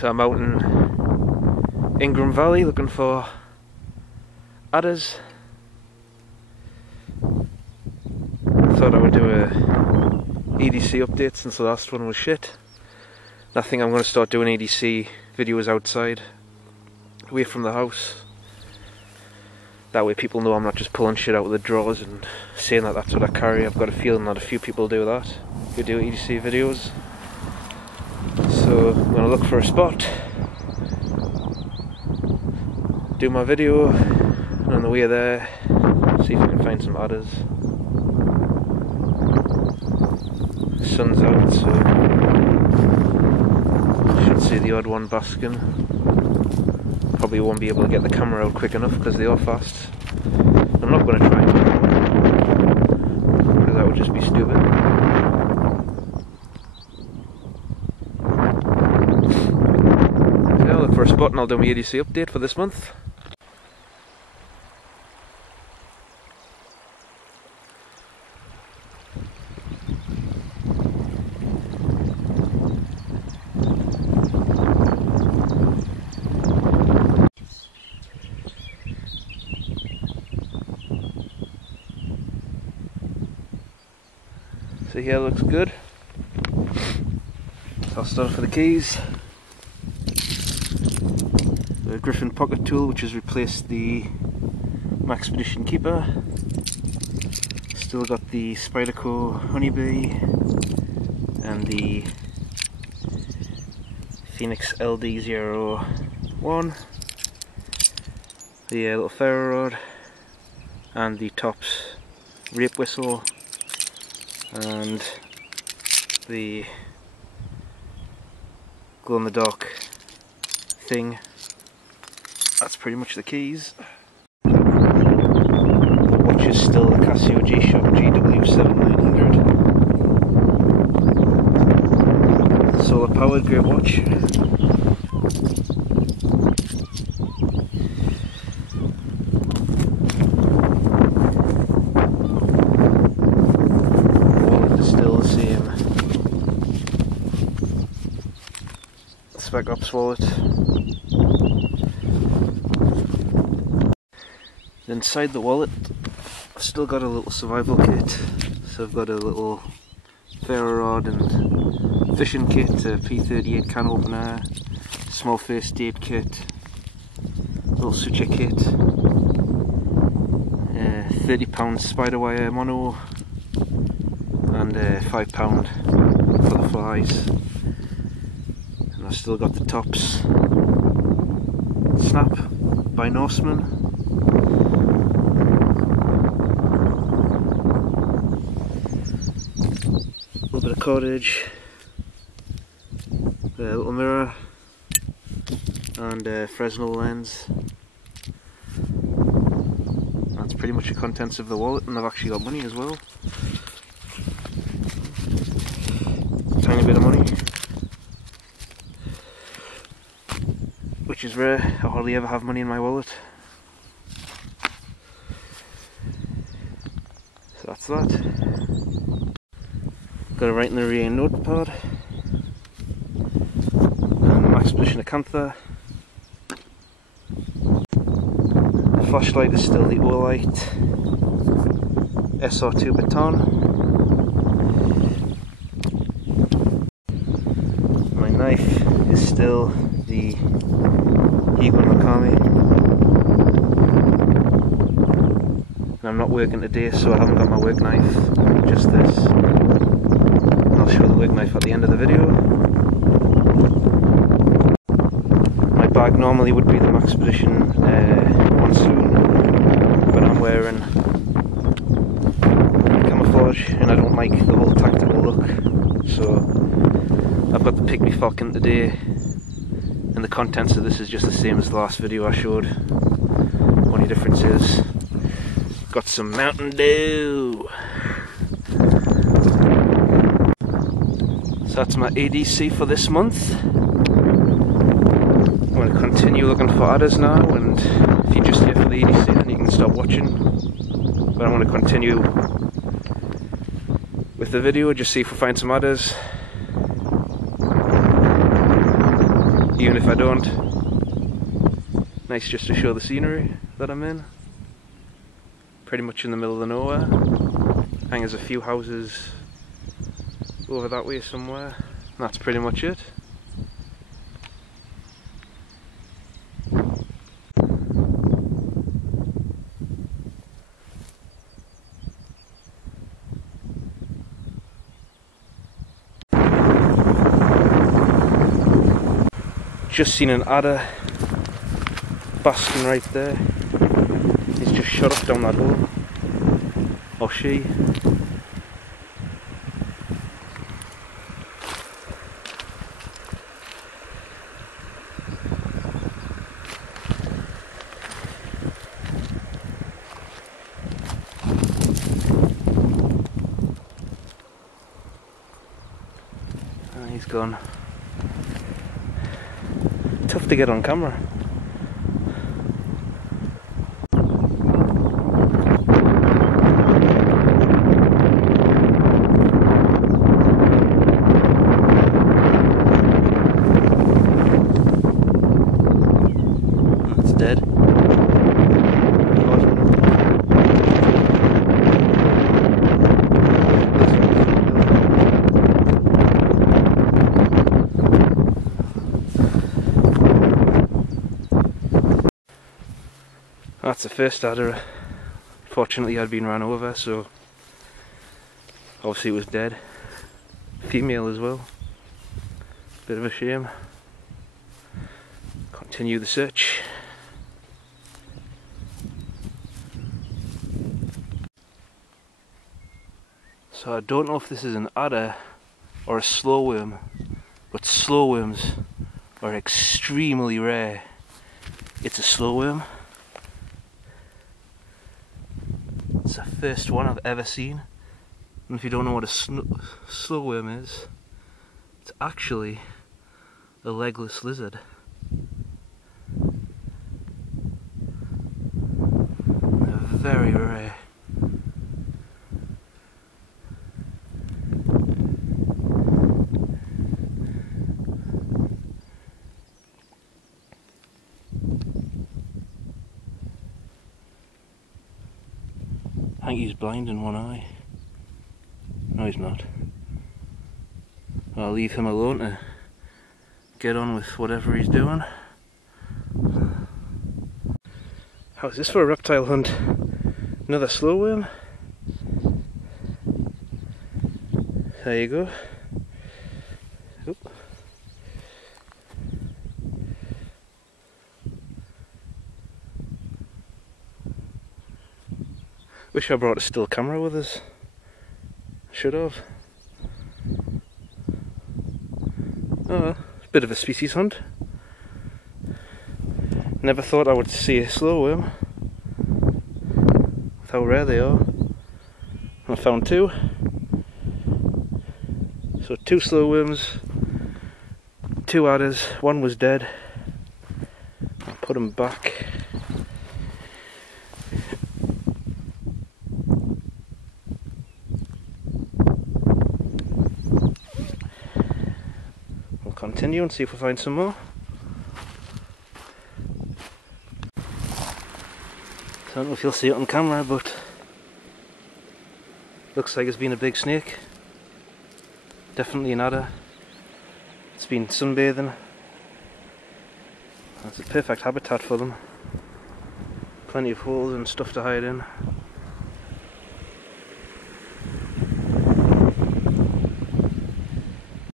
So I'm out in Ingram Valley looking for adders. Thought I would do a EDC update since the last one was shit. I think I'm going to start doing EDC videos outside, away from the house. That way people know I'm not just pulling shit out of the drawers and saying that that's what I carry. I've got a feeling that a few people do that, who do EDC videos. So I'm going to look for a spot, do my video, and on the way there, see if I can find some adders. The sun's out, so I should see the odd one basking. Probably won't be able to get the camera out quick enough because they are fast. I'm not going to try because that would just be stupid. Yeah, I'll look for a spot and I'll do my EDC update for this month. So here looks good. So I'll start for the keys. The Griffin pocket tool, which has replaced the Maxpedition Keeper. Still got the Spyderco Honeybee and the Phoenix LD01. The little ferro rod and the Tops rape whistle. And the glow-in-the-dark thing. That's pretty much the keys. The watch is still the Casio G-Shock GW7900. Solar powered, great watch. Spec Ops wallet. Inside the wallet I've still got a little survival kit. So I've got a little ferro rod and fishing kit, a P38 can opener, small first aid kit, little suture kit, £30 spider wire mono, and £5 for the flies. I've still got the Tops S.N.A.P by Norseman. A little bit of cordage, a little mirror, and a Fresnel lens. That's pretty much the contents of the wallet, and I've actually got money as well. Tiny bit of money. Which is rare. I hardly ever have money in my wallet. So that's that. Got to write in the rear notepad. And Maxpedition Acantha. The flashlight is still the Olight SR2 baton. My knife is still the Eagle Makami. And I'm not working today, so I haven't got my work knife, just this. And I'll show the work knife at the end of the video. My bag normally would be the Maxpedition Monsoon, but I'm wearing camouflage and I don't like the whole tactical look, so I've got the Pygmy Falcon today. And the contents of this is just the same as the last video I showed. Only difference is got some Mountain Dew. So that's my EDC for this month. I'm going to continue looking for adders now, and if you're just here for the EDC then you can stop watching. But I want to continue with the video, just see if we find some adders. even if I don't. Nice just to show the scenery that I'm in. Pretty much in the middle of nowhere. I think there's a few houses over that way somewhere. That's pretty much it. Just seen an adder basking right there. He's just shot up down that hole. Or she. And he's gone. Tough to get on camera. It's dead. That's the first adder. Fortunately, I'd been run over, so obviously it was dead. Female as well. Bit of a shame. Continue the search. So I don't know if this is an adder or a slow worm, but slow worms are extremely rare. It's a slow worm. It's the first one I've ever seen. And if you don't know what a slow worm is, it's actually a legless lizard. They're very rare. I think he's blind in one eye. No, he's not. I'll leave him alone to get on with whatever he's doing. How's this for a reptile hunt? Another slow worm? There you go. Oop. Wish I brought a still camera with us. Should have. Oh well, bit of a species hunt. Never thought I would see a slow worm. With how rare they are. I found two. So 2 slow worms, 2 adders, one was dead. I'll put them back. Continue and see if we find some more. I don't know if you'll see it on camera, but looks like it's been a big snake. Definitely an adder. It's been sunbathing. That's a perfect habitat for them. Plenty of holes and stuff to hide in.